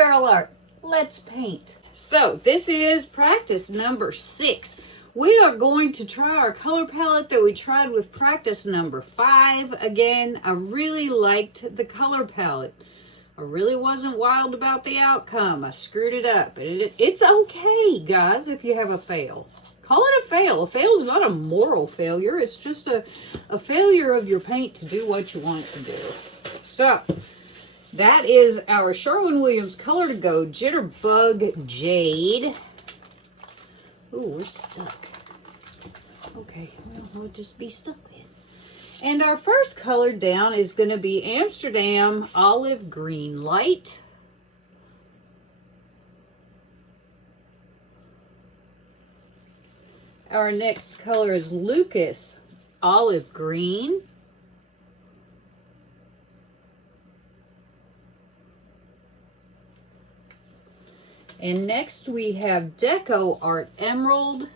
fair alert. Let's paint. So this is practice number 6. We are going to try our color palette that we tried with practice number 5. Again, I really liked the color palette. I really wasn't wild about the outcome. I screwed it up. It's okay, guys, if you have a fail. Call it a fail. A fail is not a moral failure. It's just a failure of your paint to do what you want it to do. So, that is our Sherwin-Williams Color to Go Jitterbug Jade. Ooh, we're stuck. Okay, well, we'll just be stuck then. And our first color down is going to be Amsterdam Olive Green Light. Our next color is Lucas Olive Green. And next we have Deco Art Emerald.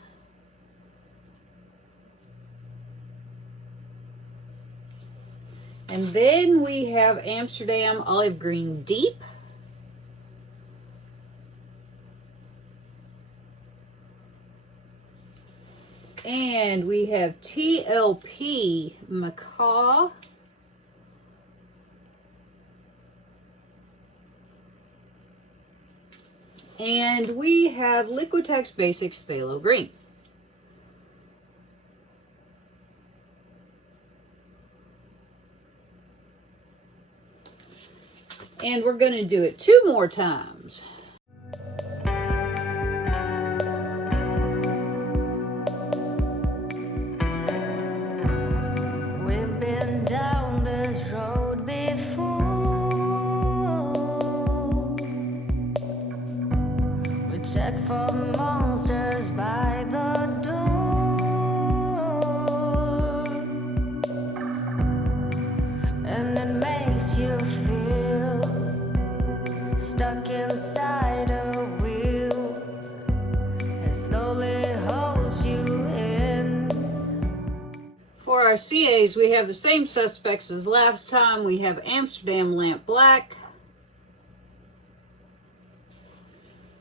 And then we have Amsterdam Olive Green Deep. And we have TLP Macaw. And we have Liquitex Basics Phthalo Green. And we're going to do it 2 more times. We've been down this road before. We check for monsters by the door, and it makes you feel stuck inside a wheel. It slowly holds you in. For our CAs, we have the same suspects as last time. We have Amsterdam Lamp Black.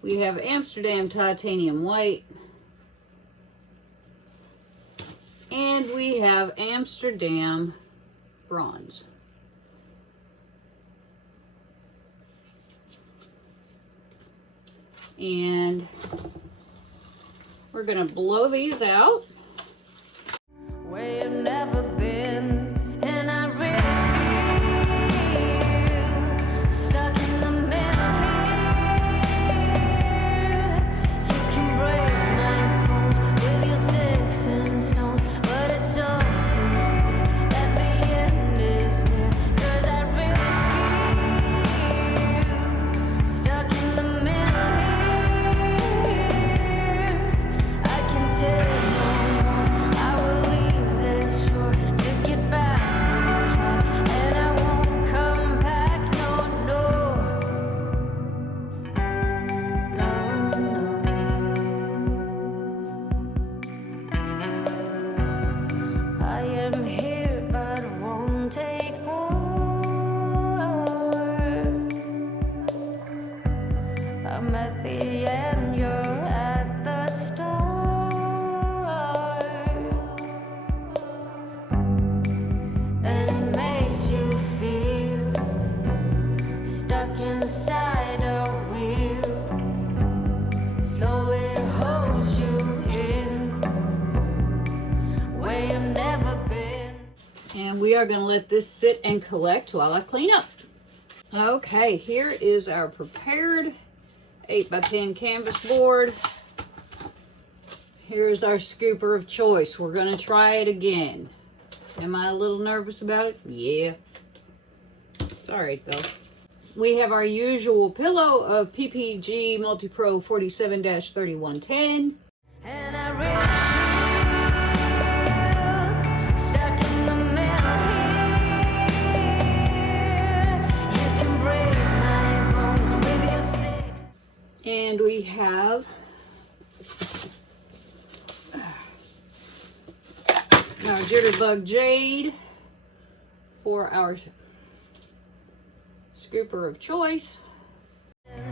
We have Amsterdam Titanium White. And we have Amsterdam Bronze. And we're going to blow these out. Where you've never been, and I really feel stuck in the middle here. You can break my bones with your sticks and stones, but it's all too clear that the end is near. 'Cause I really feel stuck in the middle here. I can take no more. I will leave this shore to get back on track, and I won't come back. No, no, no, no. I am here, but won't take more. I'm at the end, you're at the start, and it makes you feel stuck inside a wheel. It slowly holds you in where you've never been. And we are going to let this sit and collect while I clean up. Okay, here is our prepared 8x10 canvas board. Here's our scooper of choice. We're going to try it again. Am I a little nervous about it? Yeah. It's all right, though. We have our usual pillow of PPG Multi-Pro 47-3110. And I really feel stuck in the middle here. You can break my bones with your sticks. And we have our Jitterbug Jade for our scooper of choice.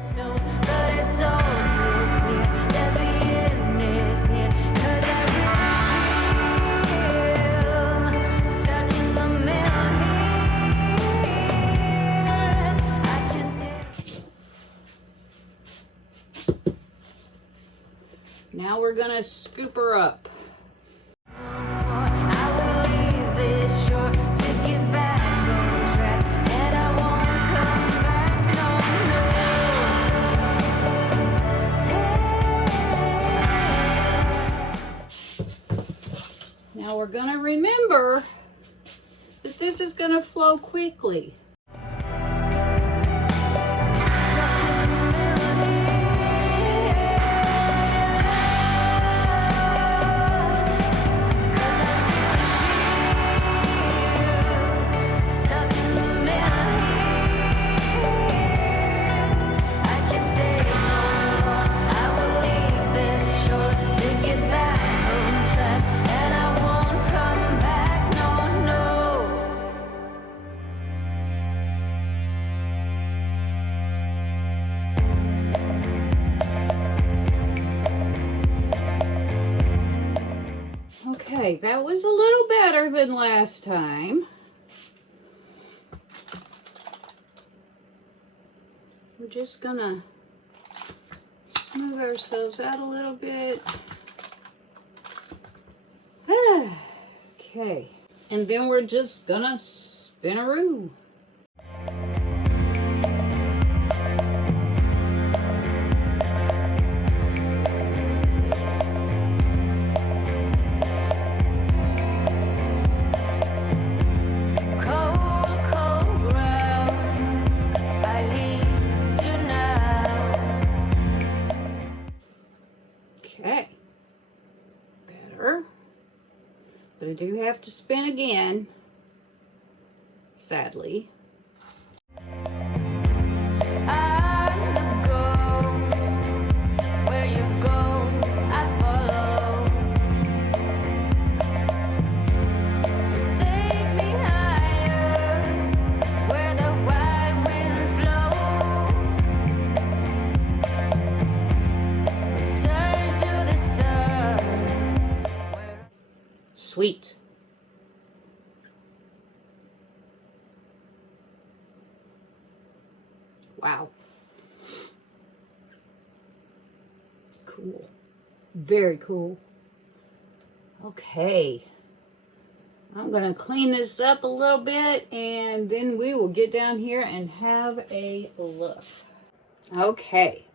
stones, but it's all too clear that the end is near. 'Cause I really feel stuck in the middle here. I can tell. Now we're gonna scoop her up. I will leave this shore to get back on track, and I won't come back, no, no. Now we're gonna remember that this is gonna flow quickly. Stuck in the middle here. 'Cause I really feel stuck in the middle here. I can take no more. I will leave this shore to get back on track, and I won't come back, no, no. Okay, that was a little better than last time. We're just gonna smooth ourselves out a little bit. Okay, and then we're just gonna spin-a-roo. Cold, cold ground, I leave you now. Okay, better. But I do have to spin again, sadly. I'm the ghost, where you go, I follow. So take me higher, where the wild winds blow. Return to the sun, where Sweet. Wow. Cool. Very cool. Okay. I'm going to clean this up a little bit and then we will get down here and have a look. Okay.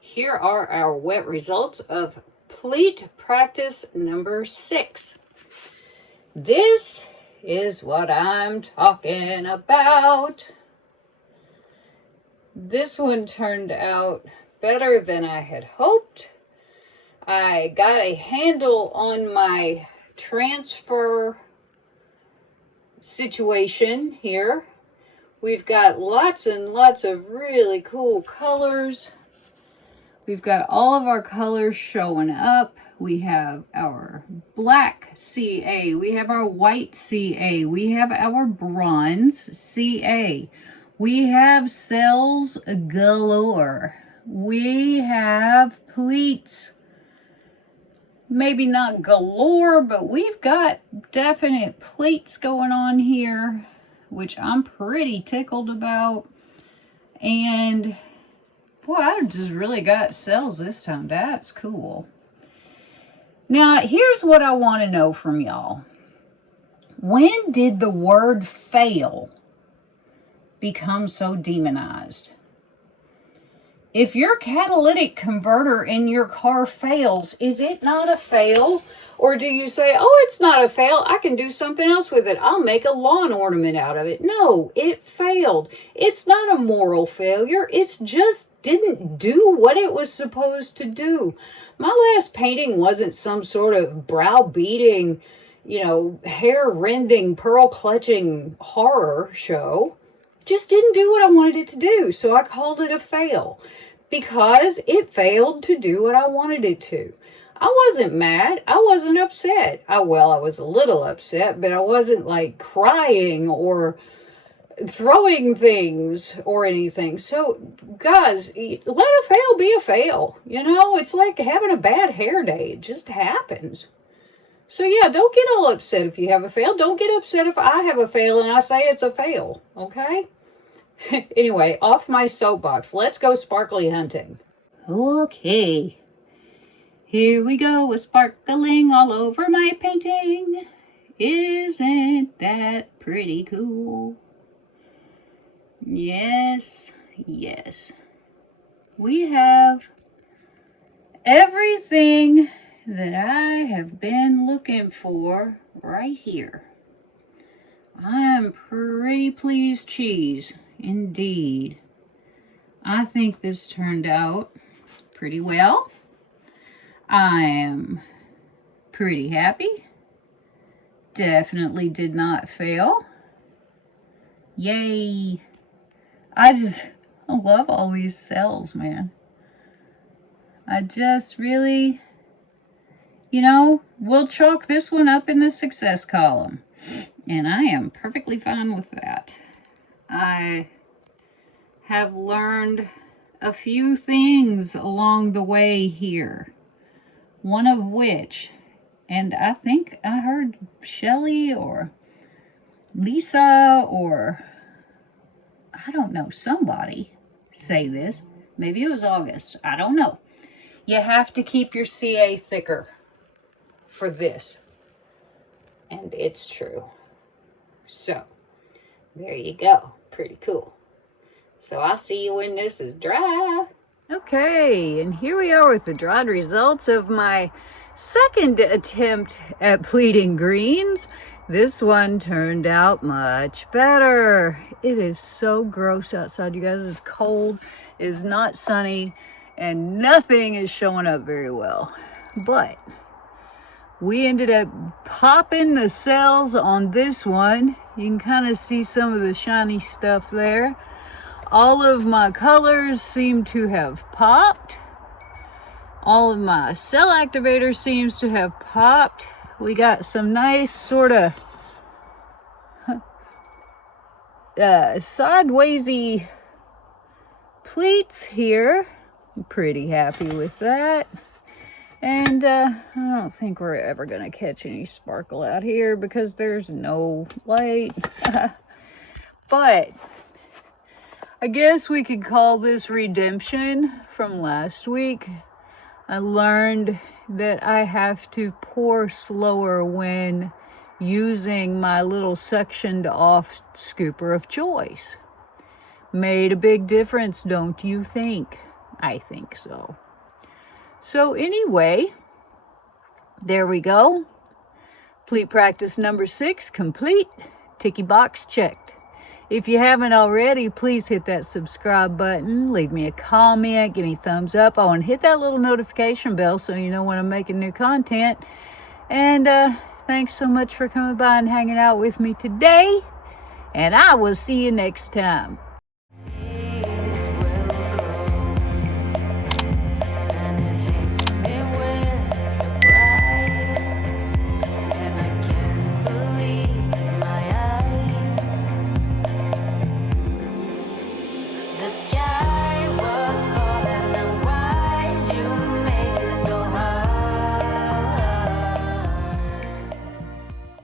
Here are our wet results of Pleat practice number 6. This is what I'm talking about. This one turned out better than I had hoped. I got a handle on my transfer situation here. We've got lots and lots of really cool colors. We've got all of our colors showing up. We have our black CA. We have our white CA. We have our bronze CA. We have cells galore. We have pleats. Maybe not galore, but we've got definite pleats going on here, which I'm pretty tickled about. And boy, I just really got cells this time. That's cool. Now, here's what I want to know from y'all. When did the word fail become so demonized? If your catalytic converter in your car fails, is it not a fail? Or do you say, oh, it's not a fail, I can do something else with it, I'll make a lawn ornament out of it? No, it failed. It's not a moral failure. It's just didn't do what it was supposed to do. My last painting wasn't some sort of browbeating, hair-rending, pearl-clutching horror show. Just didn't do what I wanted it to do, so I called it a fail because it failed to do what I wanted it to. I wasn't mad. I wasn't upset. I was a little upset, but I wasn't like crying or throwing things or anything. So guys, let a fail be a fail. You know, it's like having a bad hair day. It just happens. So yeah, don't get all upset if you have a fail. Don't get upset if I have a fail and I say it's a fail, okay? Anyway, off my soapbox. Let's go sparkly hunting. Okay. Here we go with sparkling all over my painting. Isn't that pretty cool? Yes, yes. We have everything that I have been looking for right here. I'm pretty pleased cheese, indeed. I think this turned out pretty well. I am pretty happy. Definitely did not fail. Yay. I love all these cells, man. I just really, you know, we'll chalk this one up in the success column. And I am perfectly fine with that. I have learned a few things along the way here. One of which, and I think I heard Shelly or Lisa or I don't know, somebody say this. Maybe it was August. I don't know. You have to keep your CA thicker for this. And it's true. So, there you go. Pretty cool. So I'll see you when this is dry. Okay, and here we are with the dried results of my second attempt at pleating greens. This one turned out much better. It is so gross outside, you guys. It's cold, it is not sunny, and nothing is showing up very well. But we ended up popping the cells on this one. You can kind of see some of the shiny stuff there. All of my colors seem to have popped. All of my cell activator seems to have popped. We got some nice sort of sidewaysy pleats here. I'm pretty happy with that. And I don't think we're ever going to catch any sparkle out here because there's no light. But I guess we could call this redemption from last week. I learned that I have to pour slower when using my little sectioned off scooper of choice. Made a big difference, don't you think? I think so. So anyway, there we go. Pleat practice number 6 complete. Ticky box checked. If you haven't already, please hit that subscribe button. Leave me a comment. Give me a thumbs up. Oh, and hit that little notification bell so you know when I'm making new content. And thanks so much for coming by and hanging out with me today. And I will see you next time.